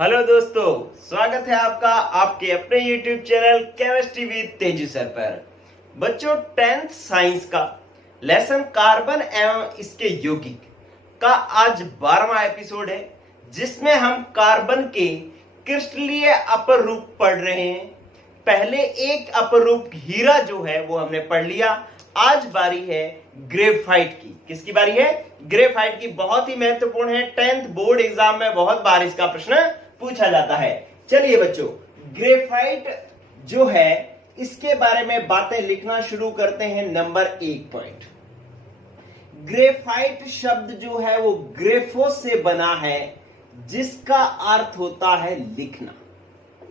Hello दोस्तों, स्वागत है आपका आपके अपने YouTube channel chemistry with Teju sir पर। बच्चों, 10th साइंस का लेसन कार्बन एवं इसके यौगिक का आज 12वां एपिसोड है, जिसमें हम कार्बन के क्रिस्टलीय अपर रूप पढ़ रहे हैं। पहले एक अपर रूप हीरा जो है वो हमने पढ़ लिया। आज बारी है ग्रेफाइट की। किसकी बारी है? ग्रेफाइट की। बहुत ही महत्वपूर्ण है, 10th बोर्ड एग्जाम में बहुत बार इसका प्रश्न पूछा जाता है। चलिए बच्चों, ग्रेफाइट जो है इसके बारे में बातें लिखना शुरू करते हैं। नंबर 1 पॉइंट, ग्रेफाइट शब्द जो है वो ग्रेफो से बना है, जिसका अर्थ होता है लिखना।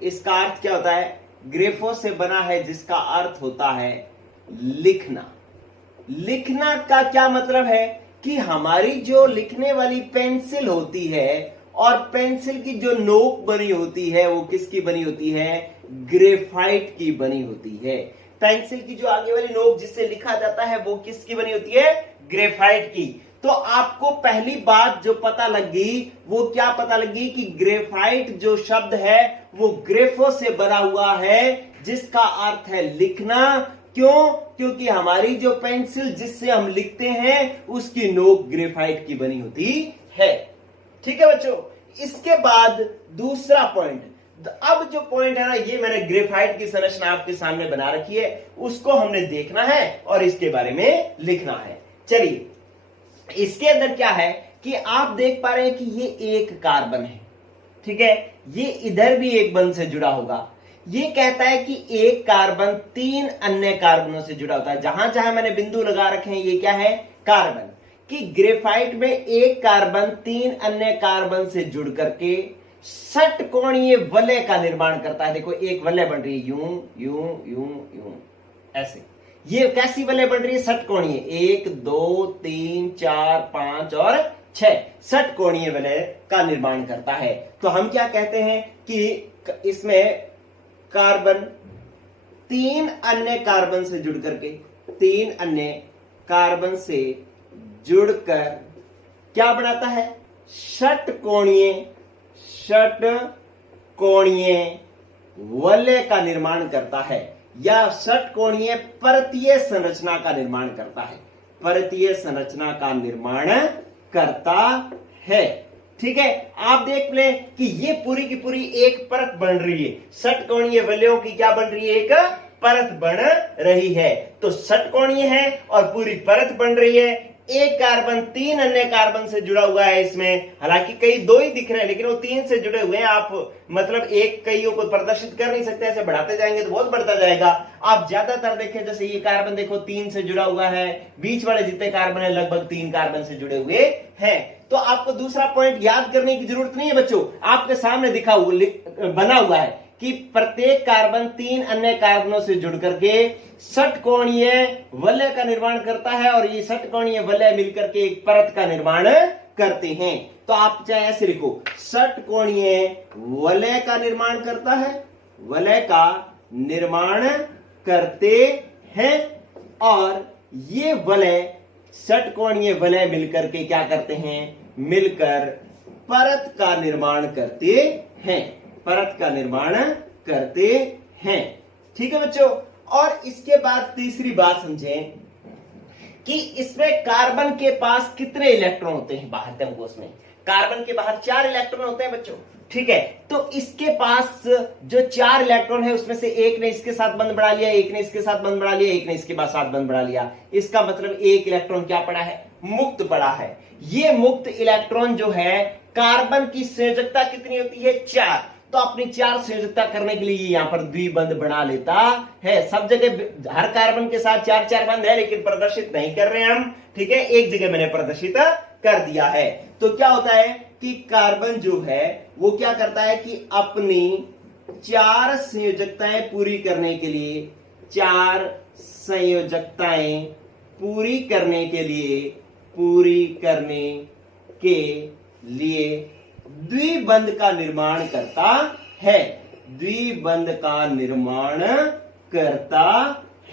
इसका अर्थ क्या होता है? ग्रेफो से बना है जिसका अर्थ होता है लिखना। लिखना का क्या मतलब है कि हमारी जो लिखने वाली पेंसिल होती है और पेंसिल की जो नोक बनी होती है वो किसकी बनी होती है? ग्रेफाइट की बनी होती है। पेंसिल की जो आगे वाली नोक जिससे लिखा जाता है वो किसकी बनी होती है? ग्रेफाइट की। तो आपको पहली बात जो पता लगी वो क्या पता लगी कि ग्रेफाइट जो शब्द है वो ग्रेफो से बना हुआ है, जिसका अर्थ है लिखना। क्यों? क्योंकि हमारी जो पेंसिल जिससे हम लिखते हैं उसकी नोक ग्रेफाइट की बनी होती है। ठीक है बच्चों, इसके बाद दूसरा पॉइंट। अब जो पॉइंट है ना, ये मैंने ग्रेफाइट की संरचना आपके सामने बना रखी है, उसको हमने देखना है और इसके बारे में लिखना है। चलिए, इसके अंदर क्या है कि आप देख पा रहे हैं कि ये एक कार्बन है। ठीक है, ये इधर भी एक बंध से जुड़ा होगा। ये कहता है कि एक कार्बन 3 अन्य कार्बनों से जुड़ा होता है। जहां जहां मैंने बिंदु लगा रखे हैं ये क्या है? कार्बन। कि ग्रेफाइट में एक कार्बन 3 अन्य कार्बन से जुड़ करके षटकोणीय वलय का निर्माण करता है। देखो, एक वलय बन रही है, यूं यूं यूं यूं, ऐसे। ये कैसी वलय बन रही है? षटकोणीय। 1 2 3 4 5 और 6 षटकोणीय वलय का निर्माण करता है। तो हम क्या कहते हैं कि इसमें कार्बन 3 अन्य कार्बन से जुड़ करके 3 अन्य कार्बन से जुड़कर क्या बनाता है? षटकोणीय वलय का निर्माण करता है, या षटकोणीय परतीय संरचना का निर्माण करता है। परतीय संरचना का निर्माण करता है। ठीक है, आप देख ले कि ये पूरी की पूरी एक परत बन रही है। षटकोणीय वलयों की क्या बन रही है? एक परत बन रही है। तो षटकोणीय है और पूरी परत बन रही है। एक कार्बन 3 अन्य कार्बन से जुड़ा हुआ है इसमें। हालांकि कई 2 ही दिख रहे हैं, लेकिन वो 3 से जुड़े हुए हैं। आप मतलब एक कईयों को प्रदर्शित कर नहीं सकते, ऐसे बढ़ाते जाएंगे तो बहुत बढ़ता जाएगा। आप ज्यादातर देखें, जैसे ये कार्बन देखो 3 से जुड़ा हुआ है, बीच वाले जितने कार्बन है लगभग 3 कार्बन से जुड़े हुए हैं। तो आपको दूसरा पॉइंट याद करने की जरूरत नहीं है बच्चों, आपके सामने दिखा हुआ बना हुआ है कि प्रत्येक कार्बन 3 अन्य कार्बनों से जुड़ करके षटकोणीय वलय का निर्माण करता है, और ये षटकोणीय वलय मिलकर के एक परत का निर्माण करते हैं। तो आप चाहे ऐसे लिखो, षटकोणीय वलय का निर्माण करता है, वलय का निर्माण करते हैं, और ये वलय षटकोणीय वलय मिलकर के क्या करते हैं? मिलकर परत का निर्माण करते हैं। परत का निर्माण करते हैं। ठीक है बच्चों, और इसके बाद तीसरी बात समझें कि इसमें कार्बन के पास कितने इलेक्ट्रॉन होते हैं? बाहर तंकोश में कार्बन के बाहर 4 इलेक्ट्रॉन होते हैं बच्चों। ठीक है, तो इसके पास जो 4 इलेक्ट्रॉन है उसमें से एक ने इसके साथ बंध बढ़ा लिया, एक ने इसके साथ बंध बढ़ा लिया, एक ने इसके साथ बंध बढ़ा लिया। इसका मतलब एक इलेक्ट्रॉन क्या पड़ा है? मुक्त पड़ा है। ये मुक्त इलेक्ट्रॉन जो है, कार्बन की संयोजकता कितनी होती है? 4। तो अपनी 4 संयोजकता करने के लिए यहां पर द्विबंध बना लेता है। सब जगह हर कार्बन के साथ 4-4 बंध है, लेकिन प्रदर्शित नहीं कर रहे हैं हम। ठीक है, एक जगह मैंने प्रदर्शित कर दिया है। तो क्या होता है कि कार्बन जो है वो क्या करता है कि अपनी 4 संयोजकताएं पूरी करने के लिए, 4 संयोजकताएं पूरी करने के लिए द्विबंध का निर्माण करता है। द्विबंध का निर्माण करता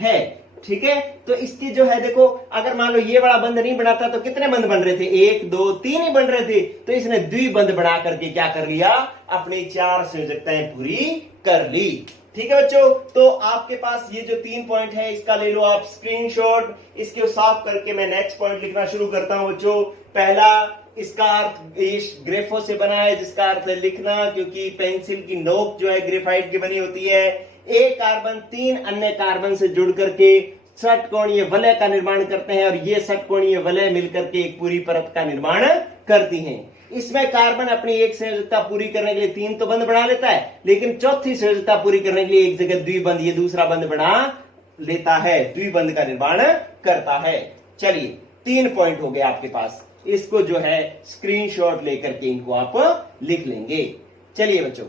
है। ठीक है, तो इसकी जो है देखो, अगर मान लो ये वाला बंध नहीं बनाता तो कितने बंध बन रहे थे, 1 2 3 ही बन रहे थे, तो इसने द्विबंध बना करके क्या कर लिया, अपनी 4 संयोजकताएं पूरी कर ली। ठीक है बच्चों, तो आपके पास ये जो 3 पॉइंट है इसका ले लो आप स्क्रीनशॉट, इसको साफ करके मैं नेक्स्ट पॉइंट लिखना शुरू करता हूं बच्चों। पहला, इसका अर्थ इस ग्रेफो से बना है, जिसका अर्थ है लिखना, क्योंकि पेंसिल की नोक जो है ग्रेफाइट की बनी होती है। एक कार्बन 3 अन्य कार्बन से जुड़ करके षटकोणीय वलय का निर्माण करते हैं, और ये षटकोणीय वलय मिलकर के एक पूरी परत का निर्माण करती हैं। इसमें कार्बन अपनी एक संयोजकता पूरी करने के लिए 3 तो बंध बना लेता है, लेकिन चौथी संयोजकता पूरी करने के लिए एक जगह द्विबंध, ये दूसरा बंध बना लेता है, द्विबंध का निर्माण करता है। चलिए 3 पॉइंट हो गए आपके पास, इसको जो है स्क्रीनशॉट लेकर के इनको आप लिख लेंगे। चलिए बच्चों,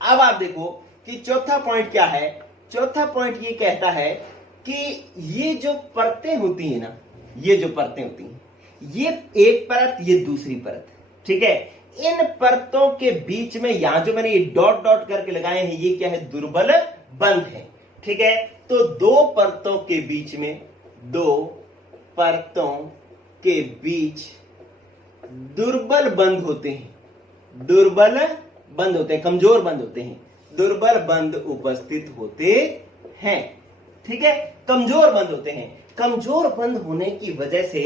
अब आप देखो कि चौथा पॉइंट क्या है। चौथा पॉइंट ये कहता है कि ये जो परतें होती है ना, ये जो परतें होती हैं, ये एक परत, ये दूसरी परत, ठीक है, इन परतों के बीच में यहां जो मैंने ये डॉट डॉट करके लगाए हैं, ये क्या है, दुर्बल बंध है। ठीक है, तो 2 परतों के बीच में, 2 परतों के बीच दुर्बल बंध होते हैं, दुर्बल बंध होते हैं, कमजोर बंध होते हैं, दुर्बल बंध उपस्थित होते हैं। ठीक है, कमजोर बंध होते हैं। कमजोर बंध होने की वजह से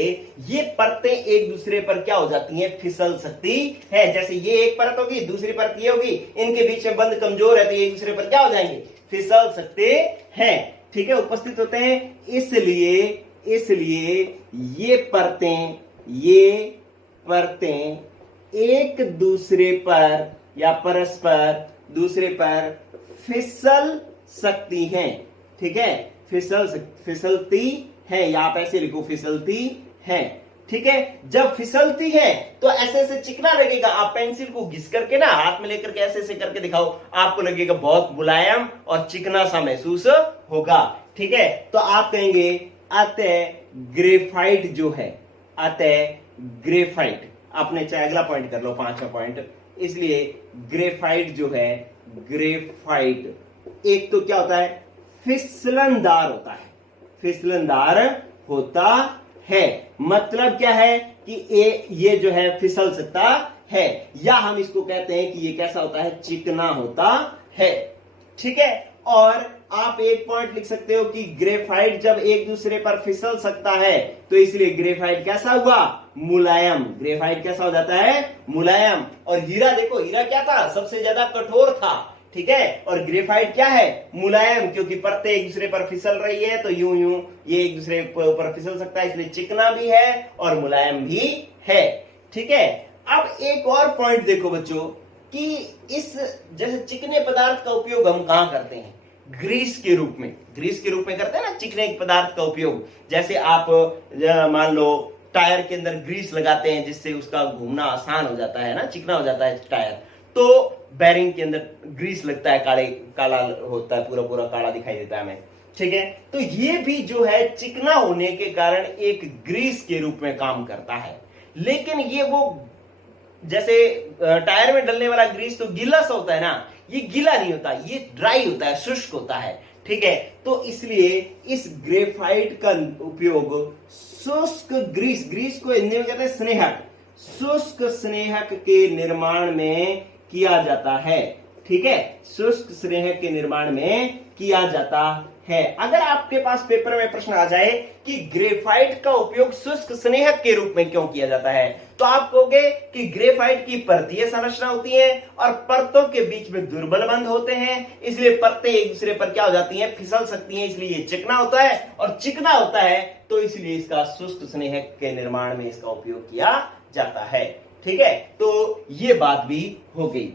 ये परतें एक दूसरे पर क्या हो जाती हैं, फिसल सकती है। जैसे ये एक परत होगी, दूसरी परत ये होगी, इनके बीच में बंध कमजोर है तो एक दूसरे पर क्या हो जाएंगे, फिसल सकते हैं। ठीक है, उपस्थित होते हैं। इसलिए ये परतें एक दूसरे पर या परस्पर दूसरे पर फिसल सकती हैं। ठीक है, फिसलती है, या आप ऐसे लिखो, फिसलती है। ठीक है, जब फिसलती है तो ऐसे ऐसे चिकना लगेगा। आप पेंसिल को घिस करके ना हाथ में लेकर के ऐसे ऐसे करके दिखाओ, आपको लगेगा बहुत मुलायम और चिकना सा महसूस होगा। ठीक है, तो आप कहेंगे अतः ग्रेफाइट जो है, अतः ग्रेफाइट, आपने चाहे अगला पॉइंट कर लो, 5वां पॉइंट। इसलिए ग्रेफाइट जो है, ग्रेफाइट एक तो क्या होता है, फिसलनदार होता है, फिसलनदार होता है। मतलब क्या है कि ये जो है फिसल सकता है, या हम इसको कहते हैं कि ये कैसा होता है, चिकना होता है। ठीक है, और आप एक पॉइंट लिख सकते हो कि ग्रेफाइट जब एक दूसरे पर फिसल सकता है तो इसलिए ग्रेफाइट कैसा हुआ, मुलायम। ग्रेफाइट कैसा हो जाता है, मुलायम। और हीरा देखो, हीरा क्या था, सबसे ज्यादा कठोर था। ठीक है, और ग्रेफाइट क्या है, मुलायम, क्योंकि परतें एक दूसरे पर फिसल रही है तो यूं यूं ये एक दूसरे पर फिसल सकता है, इसलिए चिकना भी है और मुलायम भी है। ठीक है, अब एक और पॉइंट देखो बच्चों कि इस जैसे चिकने पदार्थ का उपयोग हम कहां करते हैं, ग्रीस के रूप में, ग्रीस के रूप में करते हैं ना चिकने पदार्थ का उपयोग। जैसे आप मान लो टायर के अंदर ग्रीस लगाते हैं जिससे उसका घूमना आसान हो जाता है ना, चिकना हो जाता है टायर, तो बैरिंग के अंदर ग्रीस लगता है, काला होता है, पूरा पूरा काला दिखाई देता है हमें। ठीक है, तो ये भी जो है चिकना होने के कारण एक ग्रीस के रूप में काम करता है। लेकिन ये वो जैसे टायर में डलने वाला ग्रीस तो गीला सा होता है ना, ये गीला नहीं होता, ये ड्राई होता है, शुष्क होता है। ठीक है, तो इसलिए इस ग्रेफाइट का उपयोग शुष्क ग्रीस को हिंदी में कहते हैं स्नेहक, शुष्क स्नेहक के निर्माण में किया जाता है। ठीक है, शुष्क स्नेहक के निर्माण में किया जाता है। अगर आपके पास पेपर में प्रश्न आ जाए कि ग्रेफाइट का उपयोग शुष्क स्नेहक के रूप में क्यों किया जाता है, तो आप कहोगे कि ग्रेफाइट की परतीय संरचना होती है और परतों के बीच में दुर्बल बंध होते हैं, इसलिए परतें एक दूसरे पर क्या हो जाती हैं, फिसल सकती हैं, इसलिए ये चिकना होता है। और चिकना होता है तो इसलिए इसका शुष्क स्नेहक के निर्माण में इसका उपयोग किया जाता है। ठीक है, तो ये बात भी हो गई।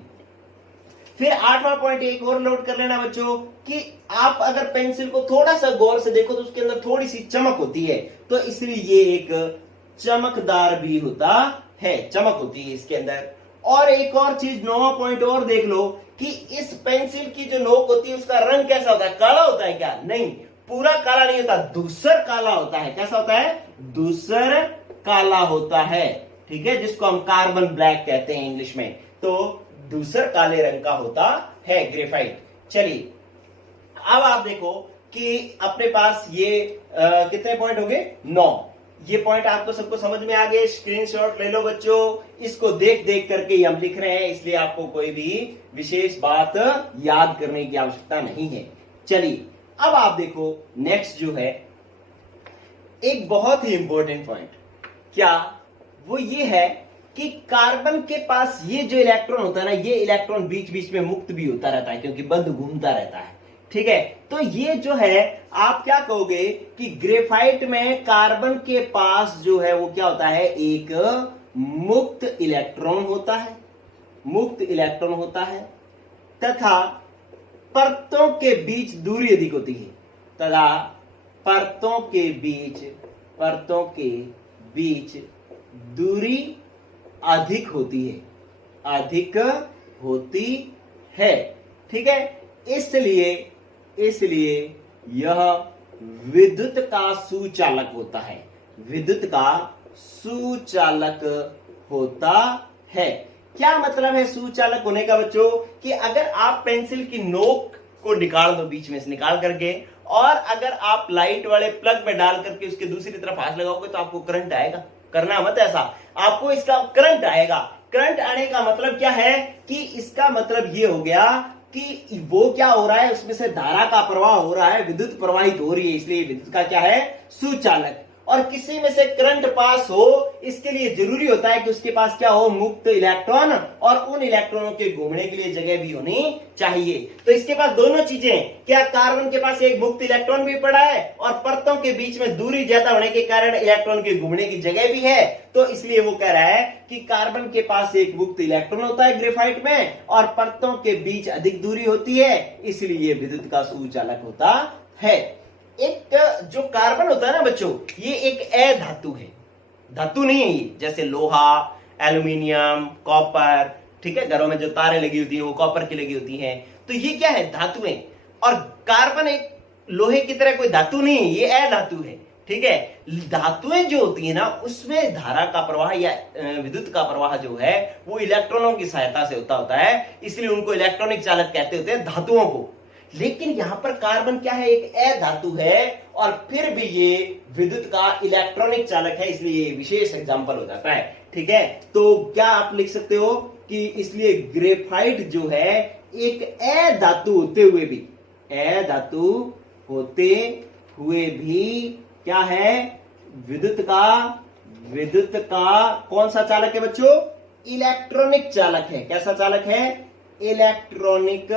फिर 8वां पॉइंट एक और नोट कर लेना बच्चों कि आप अगर पेंसिल को थोड़ा सा गौर से देखो तो उसके अंदर थोड़ी सी चमक होती है, तो इसलिए ये एक चमकदार भी होता है, चमक होती है इसके अंदर। और एक और चीज 9वां पॉइंट और देख लो कि इस पेंसिल की जो नोक होती है उसका रंग कैसा होता है, काला होता है क्या, नहीं, पूरा काला नहीं होता, धूसर काला होता है। कैसा होता है, धूसर काला होता है। ठीक है, जिसको हम कार्बन ब्लैक कहते हैं इंग्लिश में, तो धूसर काले रंग का होता है ग्रेफाइट। चलिए अब आप देखो कि अपने पास ये कितने पॉइंट हो गए? 9। ये पॉइंट आपको सबको समझ में आ गए? स्क्रीनशॉट ले लो बच्चों। इसको देख देख करके हम लिख रहे हैं, इसलिए आपको कोई भी विशेष बात याद करने की आवश्यकता नहीं है। चलिए अब आप देखो, नेक्स्ट जो है एक बहुत ही इंपॉर्टेंट पॉइंट, क्या वो ये है कि कार्बन के पास ये जो इलेक्ट्रॉन होता है ना, ये इलेक्ट्रॉन बीच बीच में मुक्त भी होता रहता है क्योंकि बंद घूमता रहता है। ठीक है, तो ये जो है आप क्या कहोगे कि ग्रेफाइट में कार्बन के पास जो है वो क्या होता है? एक मुक्त इलेक्ट्रॉन होता है, मुक्त इलेक्ट्रॉन होता है, तथा परतों के बीच दूरी अधिक होती है, तथा परतों के बीच दूरी अधिक होती है, अधिक होती है। ठीक है, इसलिए यह विद्युत का सुचालक होता है, विद्युत का सुचालक होता है। क्या मतलब है सुचालक होने का बच्चों? कि अगर आप पेंसिल की नोक को निकाल दो, बीच में से निकाल करके, और अगर आप लाइट वाले प्लग में डाल करके उसके दूसरी तरफ हाथ लगाओगे तो आपको करंट आएगा। करना मत ऐसा, आपको इसका करंट आएगा। करंट आने का मतलब क्या है? कि इसका मतलब ये हो गया कि वो क्या हो रहा है, उसमें से धारा का प्रवाह हो रहा है, विद्युत प्रवाहित हो रही है, इसलिए विद्युत का क्या है? सुचालक। और किसी में से करंट पास हो, इसके लिए जरूरी होता है कि उसके पास क्या हो? मुक्त इलेक्ट्रॉन, और उन इलेक्ट्रॉनों के घूमने के लिए जगह भी होनी चाहिए। तो इसके पास दोनों चीजें, क्या कार्बन के पास एक मुक्त इलेक्ट्रॉन भी पड़ा है और परतों के बीच में दूरी ज्यादा होने के कारण इलेक्ट्रॉन के घूमने की जगह भी है। तो इसलिए वो कह रहा है कि कार्बन के पास एक मुक्त इलेक्ट्रॉन होता है ग्रेफाइट में, और परतों के बीच अधिक दूरी होती है, इसलिए विद्युत का सुचालक होता है। एक जो कार्बन होता है ना बच्चों, ये एक अधातु है, धातु नहीं है ये। जैसे लोहा, एल्यूमिनियम, कॉपर, ठीक है, घरों में जो तारें लगी होती है वो कॉपर की लगी होती हैं, तो ये क्या है? धातुएं। और कार्बन एक लोहे की तरह कोई धातु नहीं है, ये अधातु है। ठीक है, धातुएं जो होती है ना, उसमें धारा का प्रवाह या विद्युत का प्रवाह जो है वो इलेक्ट्रॉनों की सहायता से होता है, इसलिए उनको इलेक्ट्रॉनिक चालक कहते होते हैं, धातुओं को। लेकिन यहां पर कार्बन क्या है? एक अधातु है, और फिर भी ये विद्युत का इलेक्ट्रॉनिक चालक है, इसलिए ये विशेष एग्जांपल हो जाता है। ठीक है, तो क्या आप लिख सकते हो कि इसलिए ग्रेफाइट जो है एक अधातु होते हुए भी क्या है? विद्युत का कौन सा चालक है बच्चों? इलेक्ट्रॉनिक चालक है। कैसा चालक है? इलेक्ट्रॉनिक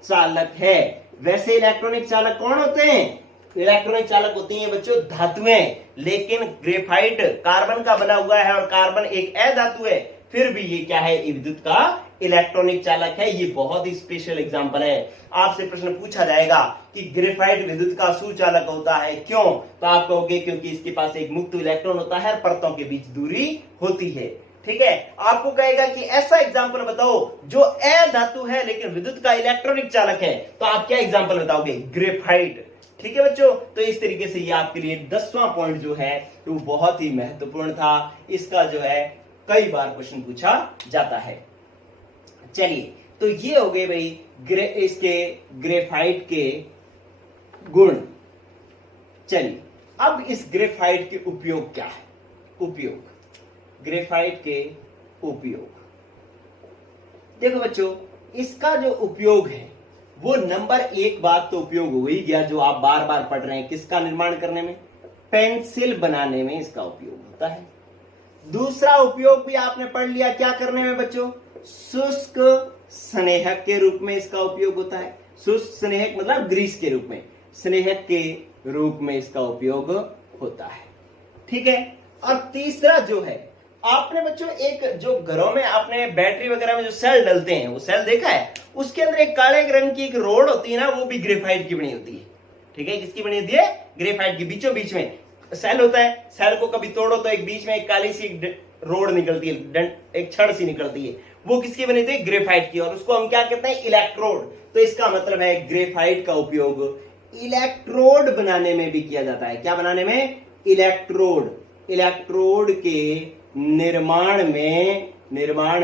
चालक है। वैसे इलेक्ट्रॉनिक चालक कौन होते हैं? इलेक्ट्रॉनिक चालक होती हैं बच्चों धातुएं, लेकिन ग्रेफाइट कार्बन का बना हुआ है और कार्बन एक अधातु है, फिर भी ये क्या है? विद्युत का इलेक्ट्रॉनिक चालक है। ये बहुत ही स्पेशल एग्जांपल है। आपसे प्रश्न पूछा जाएगा कि ग्रेफाइट विद्युत का सुचालक होता है, क्यों? तो आप कहोगे क्योंकि इसके पास एक मुक्त इलेक्ट्रॉन होता है और परतों के बीच दूरी होती है। ठीक है, आपको कहेगा कि ऐसा एग्जांपल बताओ जो अधातु है लेकिन विद्युत का इलेक्ट्रॉनिक चालक है, तो आप क्या एग्जांपल बताओगे? ग्रेफाइट। ठीक है बच्चों, तो इस तरीके से ये आपके लिए 10वां पॉइंट जो है वो बहुत ही महत्वपूर्ण था। इसका जो है कई बार क्वेश्चन पूछा जाता है। चलिए, तो ये हो गए भाई इसके ग्रेफाइट के गुण। चलिए, अब इस ग्रेफाइट के उपयोग क्या है? ग्रेफाइट के उपयोग देखो बच्चों, इसका जो उपयोग है वो नंबर 1 बात तो उपयोग हो ही गया, जो आप बार बार पढ़ रहे हैं। किसका निर्माण करने में? पेंसिल बनाने में इसका उपयोग होता है। दूसरा उपयोग भी आपने पढ़ लिया, क्या करने में बच्चों? शुष्क स्नेहक के रूप में इसका उपयोग होता है। शुष्क स्नेहक मतलब ग्रीस के रूप में, स्नेहक के रूप में इसका उपयोग होता है। ठीक है, और तीसरा जो है, आपने बच्चों एक जो घरों में आपने बैटरी वगैरह में जो सेल डलते हैं, वो सेल देखा है? उसके अंदर एक काले रंग की एक रोड होती है ना, वो भी ग्रेफाइट की बनी होती है। ठीक है, किसकी बनी होती है? ग्रेफाइट की। बीचों बीच में सेल होता है, सेल को कभी तोड़ो तो एक बीच में एक काली सी रोड निकलती है, एक छड़ सी निकलती है, वो किसकी बनी थी? ग्रेफाइट की। और उसको हम क्या कहते हैं? इलेक्ट्रोड। तो इसका मतलब है ग्रेफाइट का उपयोग इलेक्ट्रोड बनाने में भी किया जाता है। क्या बनाने में? इलेक्ट्रोड। इलेक्ट्रोड के निर्माण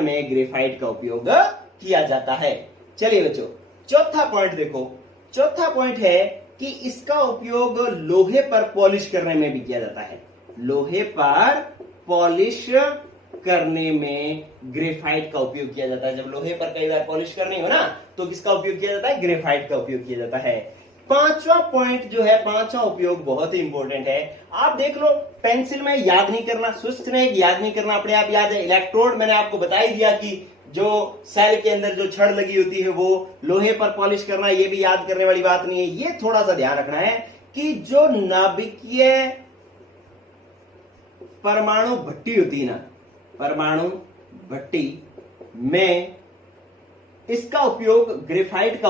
में ग्रेफाइट का उपयोग किया जाता है। चलिए बच्चों, चौथा पॉइंट देखो। चौथा पॉइंट है कि इसका उपयोग लोहे पर पॉलिश करने में भी किया जाता है। लोहे पर पॉलिश करने में ग्रेफाइट का उपयोग किया जाता है। जब लोहे पर कई बार पॉलिश करनी हो ना, तो किसका उपयोग किया जाता है? ग्रेफाइट का उपयोग किया जाता है। पांचवा पॉइंट जो है, पांचवा उपयोग बहुत ही इंपॉर्टेंट है। आप देख लो, पेंसिल में याद नहीं करना, स्विच ने याद नहीं करना, अपने आप याद है। इलेक्ट्रोड मैंने आपको बता ही दिया कि जो सेल के अंदर जो छड़ लगी होती है वो लोहे पर पॉलिश करना, ये भी याद करने वाली बात नहीं है। ये थोड़ा सा ध्यान रखना है कि जो नाभिकीय परमाणु भट्टी होती है ना, परमाणु भट्टी में इसका उपयोग, ग्रेफाइट का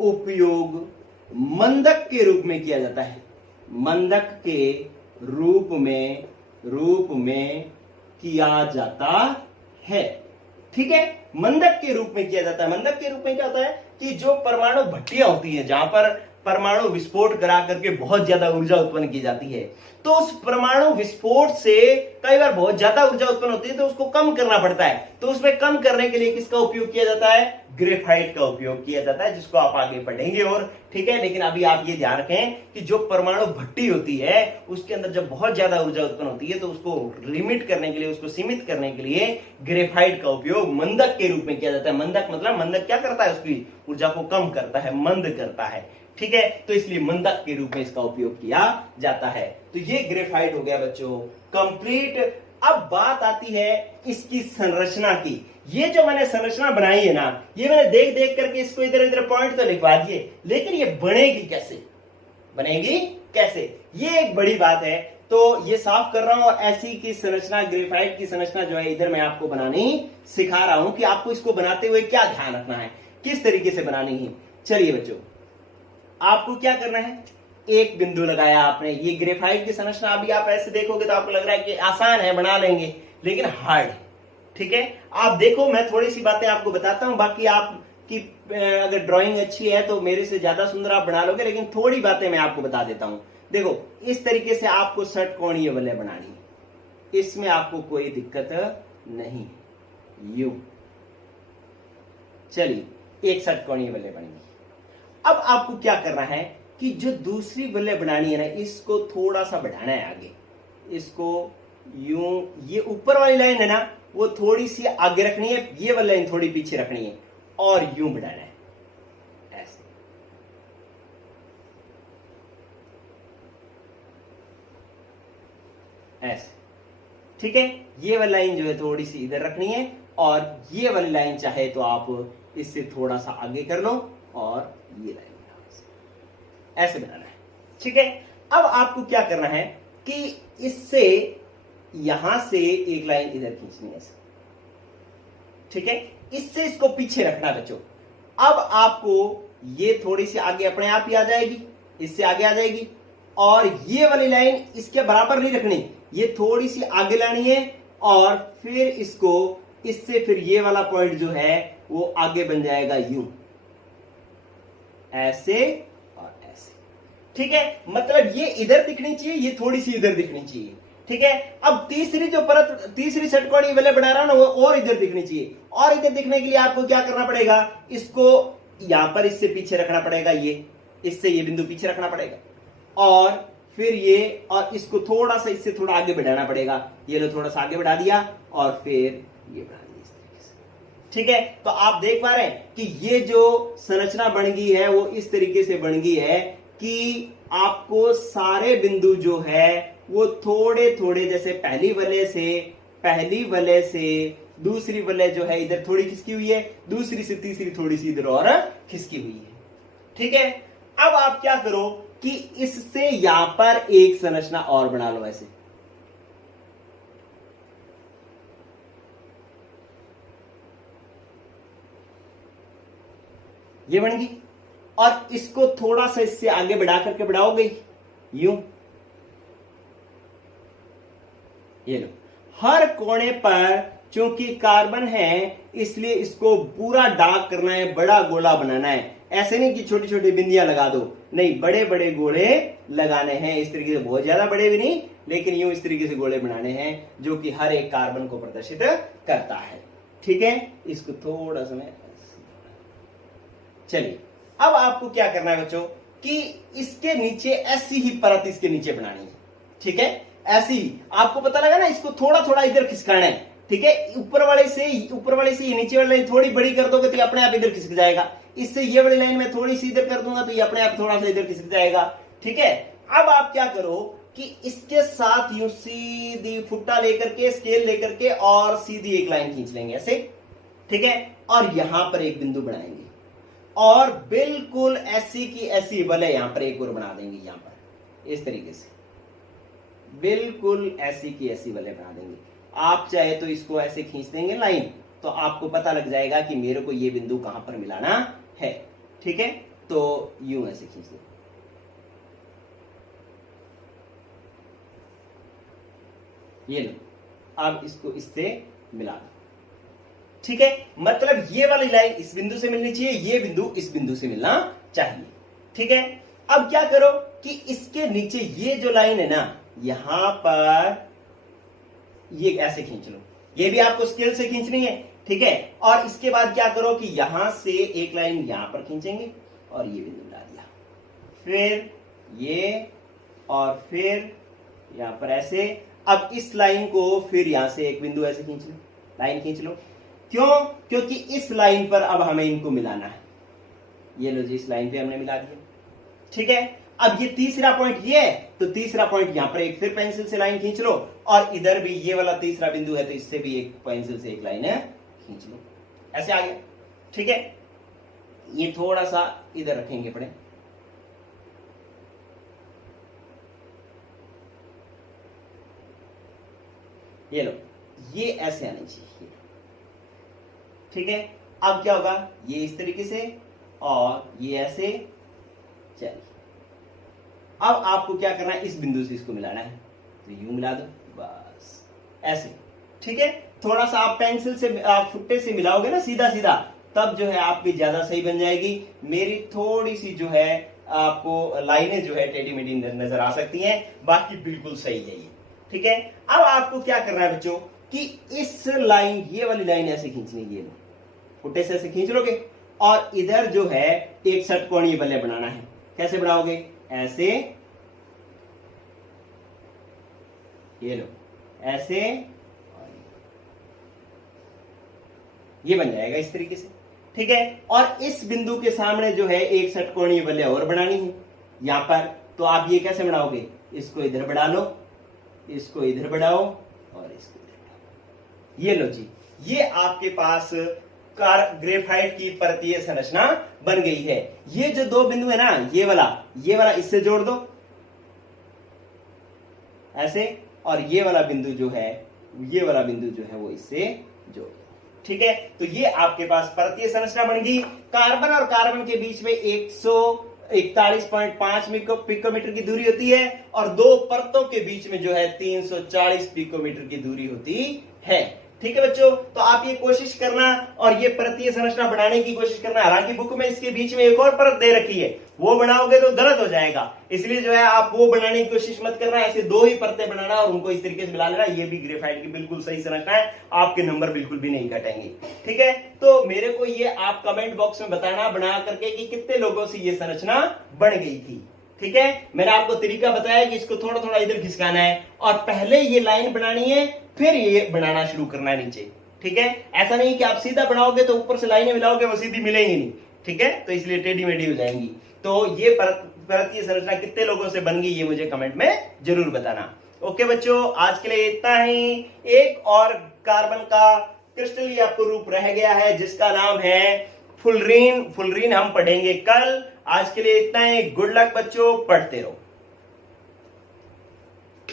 उपयोग मंदक के रूप में किया जाता है। मंदक के रूप में किया जाता है। ठीक है, मंदक के रूप में किया जाता है। मंदक के रूप में क्या होता है कि जो परमाणु भट्टियां होती है, जहां पर परमाणु विस्फोट करा करके बहुत ज्यादा ऊर्जा उत्पन्न की जाती है, तो उस परमाणु विस्फोट से कई बार बहुत ज्यादा ऊर्जा उत्पन्न होती है, तो उसको कम करना पड़ता है। तो उसमें कम करने के लिए किसका उपयोग किया जाता है? ग्रेफाइट का उपयोग किया जाता है, जिसको आप आगे पढ़ेंगे। और ठीक है, लेकिन अभी आप ये ध्यान रखें कि जो परमाणु भट्टी होती है उसके अंदर जब बहुत ज्यादा ऊर्जा उत्पन्न होती है, तो उसको लिमिट करने के लिए, उसको सीमित करने के लिए ग्रेफाइट का उपयोग मंदक के रूप में किया जाता है। मंदक मतलब मंदक क्या करता है? उसकी ऊर्जा को कम करता है, मंद करता है। ठीक है, तो इसलिए मंदक के रूप में इसका उपयोग किया जाता है। तो ये ग्रेफाइट हो गया बच्चों कंप्लीट। अब बात आती है इसकी संरचना की। ये जो मैंने संरचना बनाई है ना, ये मैंने देख देख करके इसको इधर इधर पॉइंट तो लिखवा दिए, लेकिन ये बनेगी कैसे? बनेगी कैसे? ये एक बड़ी बात है। तो ये साफ कर रहा हूं, और ऐसी की संरचना, ग्रेफाइट की संरचना जो है इधर मैं आपको बनानी सिखा रहा हूं कि आपको इसको बनाते हुए क्या ध्यान रखना है, किस तरीके से बनानी है। चलिए बच्चों, आपको क्या करना है? एक बिंदु लगाया आपने। ये ग्रेफाइट की संरचना अभी आप ऐसे देखोगे तो आपको लग रहा है कि आसान है, बना लेंगे, लेकिन हार्ड है। ठीक है, आप देखो, मैं थोड़ी सी बातें आपको बताता हूं, बाकी आपकी अगर ड्राइंग अच्छी है तो मेरे से ज्यादा सुंदर आप बना लोगे, लेकिन थोड़ी बातें मैं आपको बता देता हूं। देखो, इस तरीके से आपको षटकोणीय वलय बनानी है, इसमें आपको कोई दिक्कत नहीं। यूं, चलिए, एक षटकोणीय वलय बनेगी। अब आपको क्या करना है कि जो दूसरी वलय बनानी है ना, इसको थोड़ा सा बढ़ाना है आगे। इसको यूं, ये ऊपर वाली लाइन है ना, वो थोड़ी सी आगे रखनी है, ये वाली लाइन थोड़ी पीछे रखनी है, और यूं बढ़ाना है ऐसे। ऐसे, ठीक है। ये वाली लाइन जो है थोड़ी सी इधर रखनी है, और ये वाली लाइन चाहे तो आप इससे थोड़ा सा आगे कर लो, और ये लाइन ऐसे बनाना है। ठीक है, अब आपको क्या करना है कि इससे यहां से एक लाइन इधर खींचनी है ऐसे। ठीक है, इससे इसको पीछे रखना बच्चों। अब आपको ये थोड़ी सी आगे अपने आप ही आ जाएगी, इससे आगे आ जाएगी, और ये वाली लाइन इसके बराबर नहीं रखनी, ये थोड़ी सी आगे लानी है, और फिर इसको, इससे फिर ये वाला पॉइंट जो है वो आगे बन जाएगा यूं, ऐसे और ऐसे। ठीक है, मतलब ये इधर दिखनी चाहिए, ये थोड़ी सी इधर दिखनी चाहिए। ठीक है, अब तीसरी जो परत, तीसरी षटकोणीय वलय बना रहा हूं ना, वो और इधर दिखनी चाहिए। और इधर दिखने के लिए आपको क्या करना पड़ेगा? इसको यहां पर इससे पीछे रखना पड़ेगा, ये इससे ये बिंदु पीछे रखना पड़ेगा, और फिर ये, और इसको थोड़ा सा इससे थोड़ा आगे बढ़ाना पड़ेगा। ये लो, थोड़ा सा आगे बढ़ा दिया, और फिर ये बढ़ा दिया इस तरीके से। ठीक है, तो आप देख पा रहे हैं कि ये जो संरचना बन गई है वो इस तरीके से बन गई है कि आपको सारे बिंदु जो है वो थोड़े थोड़े, जैसे पहली वलय से दूसरी वलय जो है इधर थोड़ी खिसकी हुई है, दूसरी से तीसरी थोड़ी सी इधर और खिसकी हुई है। ठीक है, अब आप क्या करो कि इससे यहां पर एक संरचना और बना लो ऐसे। ये बन गई, और इसको थोड़ा सा इससे आगे बढ़ा करके बढ़ाओगे यूं, ये लो। हर कोने पर चूंकि कार्बन है इसलिए इसको पूरा डार्क करना है, बड़ा गोला बनाना है। ऐसे नहीं कि छोटी छोटी बिंदियां लगा दो, नहीं, बड़े बड़े गोले लगाने हैं। इस तरीके से, बहुत ज्यादा बड़े भी नहीं, लेकिन यूं इस तरीके से गोले बनाने हैं जो कि हर एक कार्बन को प्रदर्शित करता है। ठीक है, इसको थोड़ा सा मैं, चलिए अब आपको क्या करना है बच्चों कि इसके नीचे ऐसी ही परत इसके नीचे बनानी है, ठीक है, ऐसी ही। आपको पता लगा ना, इसको थोड़ा थोड़ा इधर खिसकाना है, ठीक है, ऊपर वाले से ये नीचे वाली लाइन थोड़ी बड़ी कर दोगे तो ये अपने आप इधर खिसक जाएगा। इससे ये वाली लाइन में थोड़ी सी इधर कर दूंगा तो ये अपने आप थोड़ा सा इधर खिसक जाएगा, ठीक है। अब आप क्या करो कि इसके साथ यूं सीधी फुट्टा लेकर के, स्केल लेकर के और सीधी एक लाइन खींच लेंगे ऐसे, ठीक है, और यहां पर एक बिंदु बनाएंगे और बिल्कुल ऐसी की ऐसी भले यहां पर एक और बना देंगे, यहां पर इस तरीके से बिल्कुल ऐसी की ऐसी भले बना देंगे। आप चाहे तो इसको ऐसे खींच देंगे लाइन, तो आपको पता लग जाएगा कि मेरे को ये बिंदु कहां पर मिलाना है, ठीक है। तो यूं ऐसे खींच दो, ये लो, अब इसको इससे मिला दो, ठीक है। मतलब ये वाली लाइन इस बिंदु से मिलनी चाहिए, ये बिंदु इस बिंदु से मिलना चाहिए, ठीक है। अब क्या करो कि इसके नीचे ये जो लाइन है ना, यहां पर ये ऐसे खींच लो, ये भी आपको स्केल से खींचनी है, ठीक है। और इसके बाद क्या करो कि यहां से एक लाइन यहां पर खींचेंगे और ये बिंदु मिला दिया, फिर ये और फिर यहां पर ऐसे। अब इस लाइन को फिर यहां से एक बिंदु ऐसे खींच लो, लाइन खींच लो, क्यों? क्योंकि इस लाइन पर अब हमें इनको मिलाना है। ये लो जी, इस लाइन पे हमने मिला दिया, ठीक है। अब ये तीसरा पॉइंट ये है, तो तीसरा पॉइंट यहां पर एक फिर पेंसिल से लाइन खींच लो और इधर भी ये वाला तीसरा बिंदु है तो इससे भी एक पेंसिल से एक लाइन है खींच लो, ऐसे आ गया, ठीक है। ये थोड़ा सा इधर रखेंगे पड़े, ये लो, ये ऐसे आनी चाहिए, ठीक है। अब क्या होगा, ये इस तरीके से और ये ऐसे। चलिए अब आपको क्या करना है, इस बिंदु से इसको मिलाना है, तो यूं मिला दो बस ऐसे, ठीक है। थोड़ा सा आप पेंसिल से फुट्टे से मिलाओगे ना सीधा सीधा, तब जो है आपकी ज्यादा सही बन जाएगी। मेरी थोड़ी सी जो है आपको लाइनें जो है टेढ़ी मेढ़ी नजर आ सकती हैं, बाकी बिल्कुल सही है ये, ठीक है। अब आपको क्या करना है बच्चों कि इस लाइन, ये वाली लाइन ऐसे खींचनी, ये फुट्टे से ऐसे खींच लोगे और इधर जो है एक षटकोणीय बल्ले बनाना है। कैसे बनाओगे, ऐसे, ये लो ऐसे, ये बन जाएगा इस तरीके से, ठीक है। और इस बिंदु के सामने जो है एक षटकोणीय बल्ले और बनानी है यहां पर, तो आप ये कैसे बनाओगे, इसको इधर बढ़ा लो, इसको इधर बढ़ाओ और इसको इधर बढ़ाओ, ये लो जी, ये आपके पास ग्रेफाइट की परतीय संरचना बन गई है। ये जो दो बिंदु है ना, ये वाला इससे जोड़ दो ऐसे, और ये वाला बिंदु जो है, ये वाला बिंदु जो है वो इससे जोड़ दो, ठीक है। तो ये आपके पास परतीय संरचना बन गई। कार्बन और कार्बन के बीच में 141.5 पिकोमीटर की दूरी होती है और दो परतों के बीच में जो है 340 पिकोमीटर की दूरी होती है, ठीक है बच्चों। तो आप ये कोशिश करना और ये परतीय संरचना बनाने की कोशिश करना। हालांकि बुक में इसके बीच में एक और परत दे रखी है, वो बनाओगे तो गलत हो जाएगा, इसलिए जो है आप वो बनाने की कोशिश मत करना, ऐसे दो ही परतें बनाना और उनको इस तरीके से मिला लेना। ये भी ग्रेफाइट की बिल्कुल सही संरचना है, आपके नंबर बिल्कुल भी नहीं घटेंगे, ठीक है। तो मेरे को ये आप कमेंट बॉक्स में बताना बना करके कि कितने लोगों से ये संरचना बन गई थी, ठीक है। मैंने आपको तरीका बताया कि इसको थोड़ा थोड़ा इधर खिसकाना है और पहले ये लाइन बनानी है, फिर ये बनाना शुरू करना है नीचे, ठीक है। ऐसा नहीं कि आप सीधा बनाओगे तो ऊपर से लाइनें मिलाओगे वो सीधी मिलेंगी नहीं, ठीक है, तो इसलिए टेढ़ी मेढ़ी हो जाएंगी। तो ये परतीय संरचना कितने लोगों से बन गई ये मुझे कमेंट में जरूर बताना। ओके बच्चों, आज के लिए इतना ही। एक और कार्बन का क्रिस्टलीय आपको रूप रह गया है जिसका नाम है फुलरीन। फुलरीन हम पढ़ेंगे कल। आज के लिए इतना ही। गुड लक बच्चों, पढ़ते रहो।